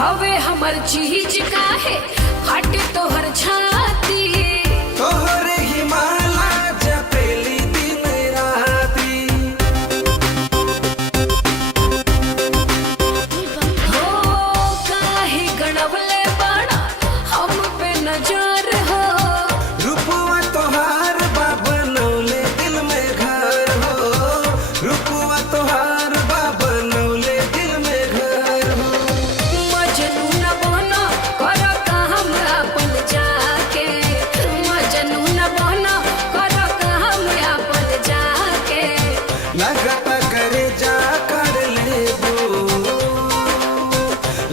हवे हमर चीज काहे हट तोहर छाती तोहरे ही माला जपेली दिन राती हो काहे गड़वले बड़ा हम पे नजर हो रूपवा तोहार बाबा नौले दिल में घर हो रूपवा तोहार बाबा नौले दिल में घर हो मजनू न बना कर काम अपन जाके मजनू न बना कर काम अपन जाके लगता करे जा कर लेबो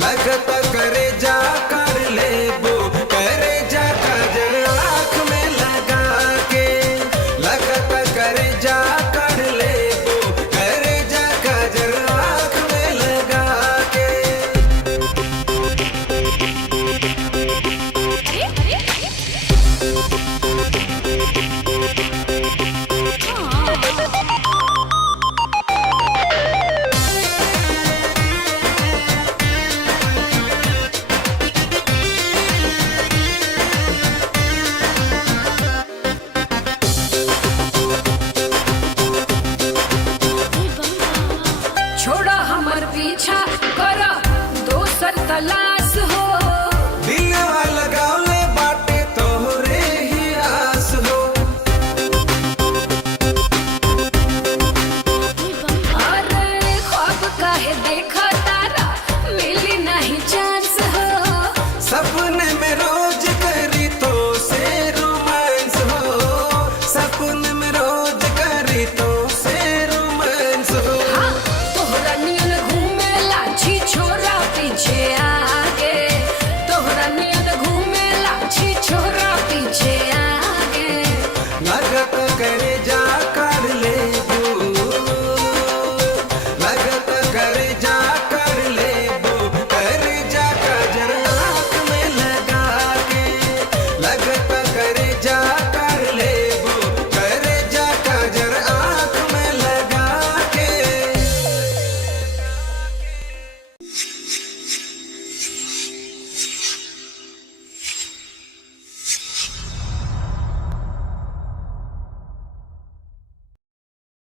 लगता करे जा कर लेबो करे जा काजल आँख में लगा के लगता करे जा कर लेबो करे जा काजल आँख में लगा के छोड़ा हमर पीछा कर दोसर तलाश